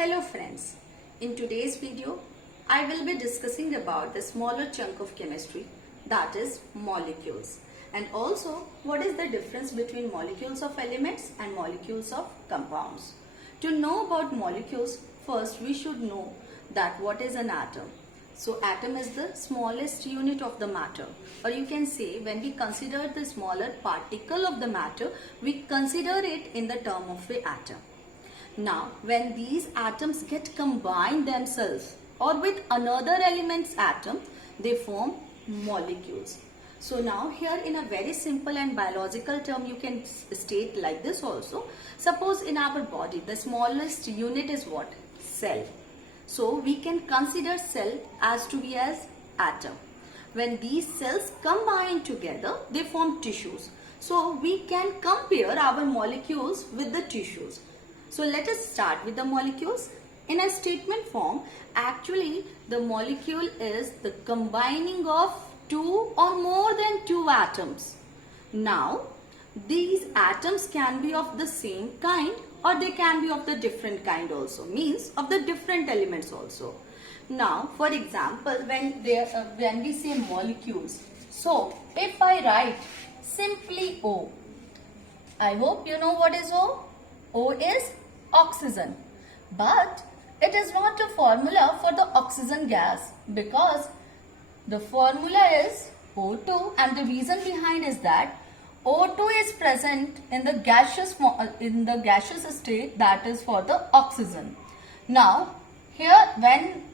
Hello friends, in today's video I will be discussing about the smaller chunk of chemistry, that is molecules, and also what is the difference between molecules of elements and molecules of compounds. To know about molecules, first we should know that what is an atom. So atom is the smallest unit of the matter, or you can say when we consider the smaller particle of the matter, we consider it in the term of the atom. Now, when these atoms get combined themselves or with another element's atom, they form molecules. So now here in a very simple and biological term, you can state like this also. Suppose in our body, the smallest unit is what? Cell. So we can consider cell as to be as atom. When these cells combine together, they form tissues. So we can compare our molecules with the tissues. So let us start with the molecules. In a statement form, actually the molecule is the combining of two or more than two atoms. Now, these atoms can be of the same kind or they can be of the different kind also, means of the different elements also. Now, for example, when we say molecules, so if I write simply O, I hope you know what is O. O is oxygen, but it is not a formula for the oxygen gas because the formula is O2, and the reason behind is that O2 is present in the gaseous state, that is for the oxygen. Now here when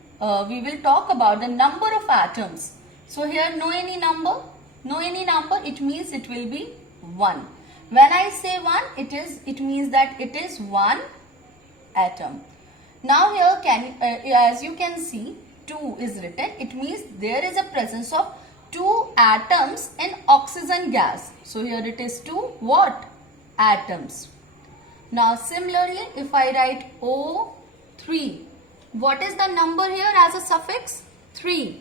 we will talk about the number of atoms, so here no any number, it means it will be 1. When I say 1, it means that it is 1 atom. Now here as you can see 2 is written, it means there is a presence of 2 atoms in oxygen gas. So here it is 2 what? Atoms. Now similarly if I write O3, what is the number here as a suffix? 3.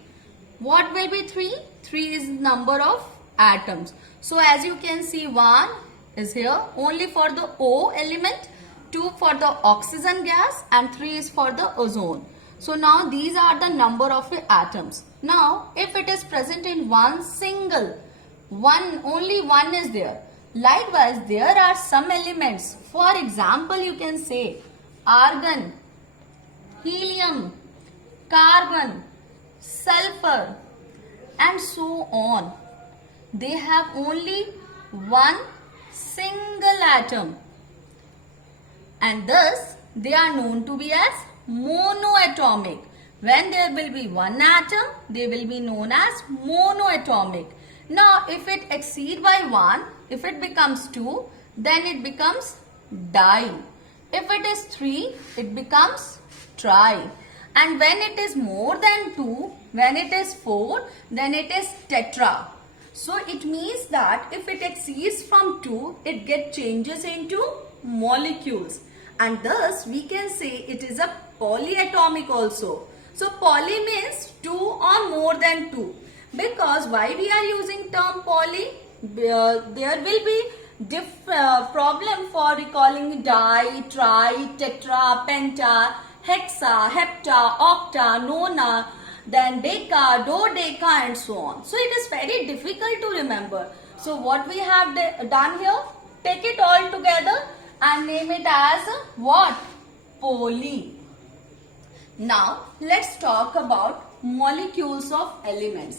What will be 3? 3 is number of atoms. So as you can see 1 is here only for the O element, 2 for the oxygen gas, and 3 is for the ozone. So now these are the number of the atoms. Now if it is present in only one is there. Likewise there are some elements. For example, you can say argon, helium, carbon, sulfur, and so on. They have only one single atom, and thus they are known to be as monoatomic. When there will be one atom, they will be known as monoatomic. Now if it exceed by 1, if it becomes 2, then it becomes di. If it is 3, it becomes tri. And when it is more than 2, when it is 4, then it is tetra. So it means that if it exceeds from 2, it gets changes into molecules, and thus we can say it is a polyatomic also. So poly means 2 or more than 2. Because why we are using term poly? There will be problem for recalling di, tri, tetra, penta, hexa, hepta, octa, nona, then deca, dodeca, and so on. So it is very difficult to remember. So what we have done here, take it all together and name it as what? Poly. Now let's talk about molecules of elements.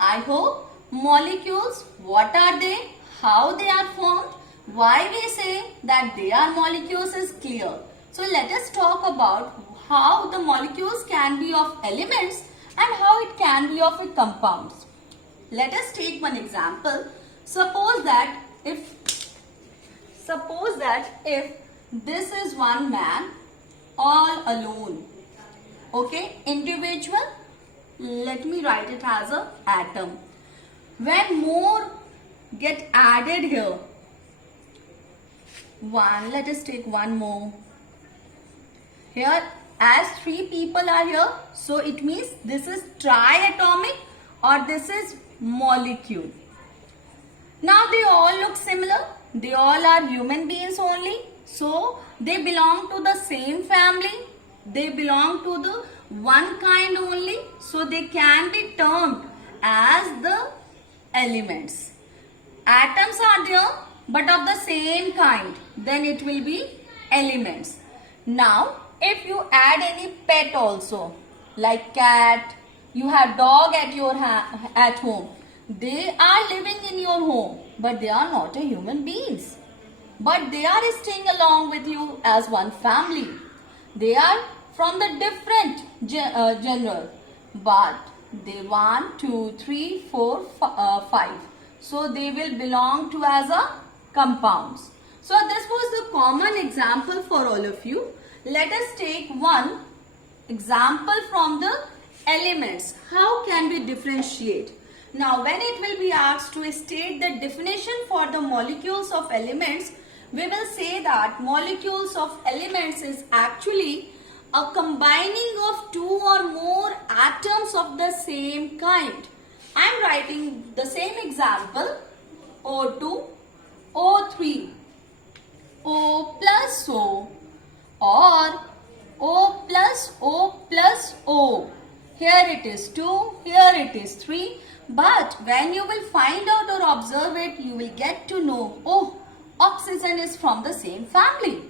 I hope molecules, what are they, how they are formed, why we say that they are molecules is clear. So let us talk about how the molecules can be of elements and how it can be of compounds. Let us take one example. Suppose that if this is one man all alone, okay, individual, let me write it as a atom. When more get added here, let us take one more. Here as 3 people are here, so it means this is triatomic or this is molecule. Now they all look similar. They all are human beings only. So they belong to the same family. They belong to the one kind only, so they can be termed as the elements. Atoms are there but of the same kind, then it will be elements. Now if you add any pet also, like cat, you have dog at your at home, they are living in your home but they are not a human beings, but they are staying along with you as one family. They are from the different genre, but they 1, 2, 3, 4, 5. So they will belong to as a compounds. So this was the common example for all of you. Let us take one example from the elements. How can we differentiate? Now when it will be asked to state the definition for the molecules of elements, we will say that molecules of elements is actually a combining of two or more atoms of the same kind. I am writing the same example: O2, O3, O plus O, or O plus O plus O. Here it is 2, here it is 3. But when you will find out or observe it, you will get to know, oh, oxygen is from the same family.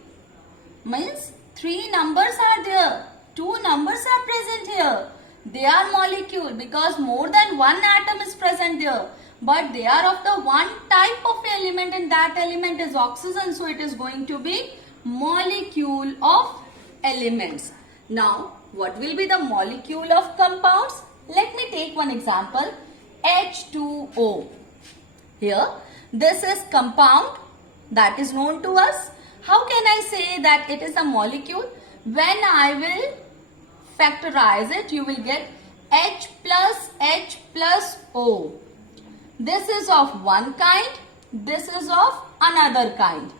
Means 3 numbers are there, 2 numbers are present here. They are molecule because more than one atom is present there. But they are of the one type of element, and that element is oxygen. So it is going to be molecule of elements. Now what will be the molecule of compounds? Let me take one example, H2O. Here this is compound that is known to us. How can I say that it is a molecule? When I will factorize it, you will get H plus O. This is of one kind, this is of another kind.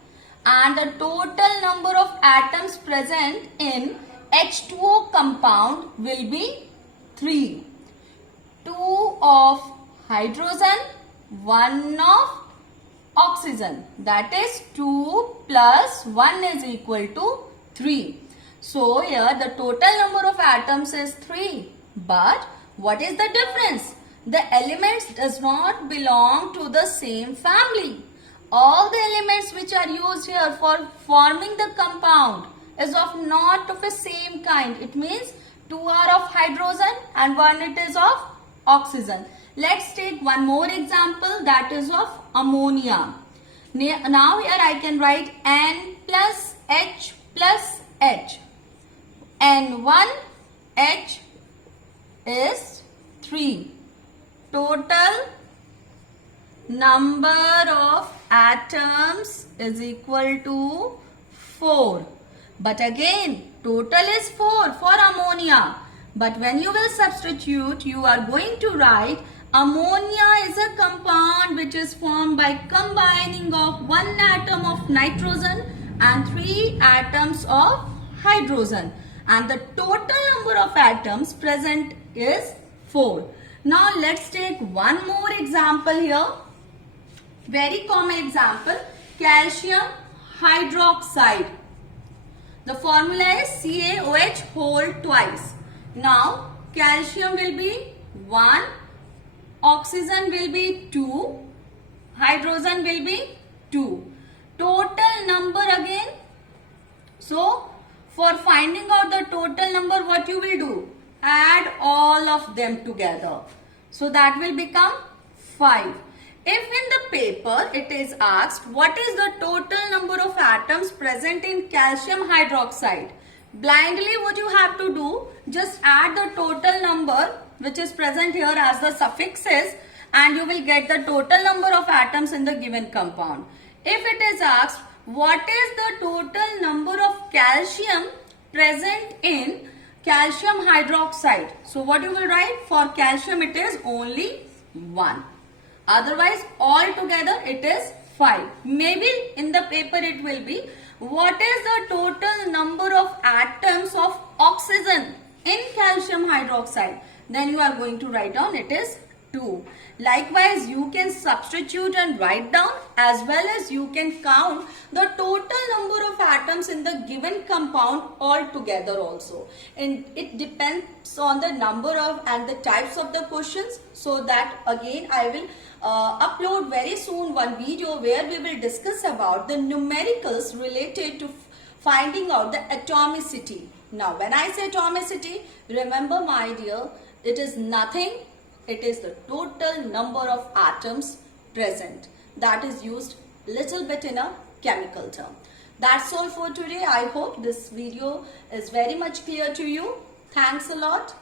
And the total number of atoms present in H2O compound will be 3. 2 of hydrogen, 1 of oxygen. That is 2 plus 1 is equal to 3. So here the total number of atoms is 3. But what is the difference? The elements does not belong to the same family. All the elements which are used here for forming the compound is of not of the same kind. It means 2 are of hydrogen and 1 it is of oxygen. Let's take one more example, that is of ammonia. Now here I can write N plus H plus H. N1H is 3. Total number of atoms is equal to 4. But again, total is 4 for ammonia. But when you will substitute, you are going to write ammonia is a compound which is formed by combining of 1 atom of nitrogen and 3 atoms of hydrogen. And the total number of atoms present is 4. Now let's take one more example here. Very common example, calcium hydroxide. The formula is CaOH whole twice. Now calcium will be 1, oxygen will be 2, hydrogen will be 2. Total number again. So for finding out the total number, what you will do? Add all of them together. So that will become 5. If in the paper it is asked what is the total number of atoms present in calcium hydroxide, blindly what you have to do, just add the total number which is present here as the suffixes and you will get the total number of atoms in the given compound. If it is asked what is the total number of calcium present in calcium hydroxide, so what you will write? For calcium it is only 1. Otherwise altogether it is 5. Maybe in the paper it will be what is the total number of atoms of oxygen in calcium hydroxide. Then you are going to write down it is 2. Likewise, you can substitute and write down, as well as you can count the total number of atoms in the given compound altogether also. And it depends on the number of and the types of the questions. So that again I will upload very soon one video where we will discuss about the numericals related to finding out the atomicity. Now when I say atomicity, remember my dear, it is nothing. It is the total number of atoms present. That is used little bit in a chemical term. That's all for today. I hope this video is very much clear to you. Thanks a lot.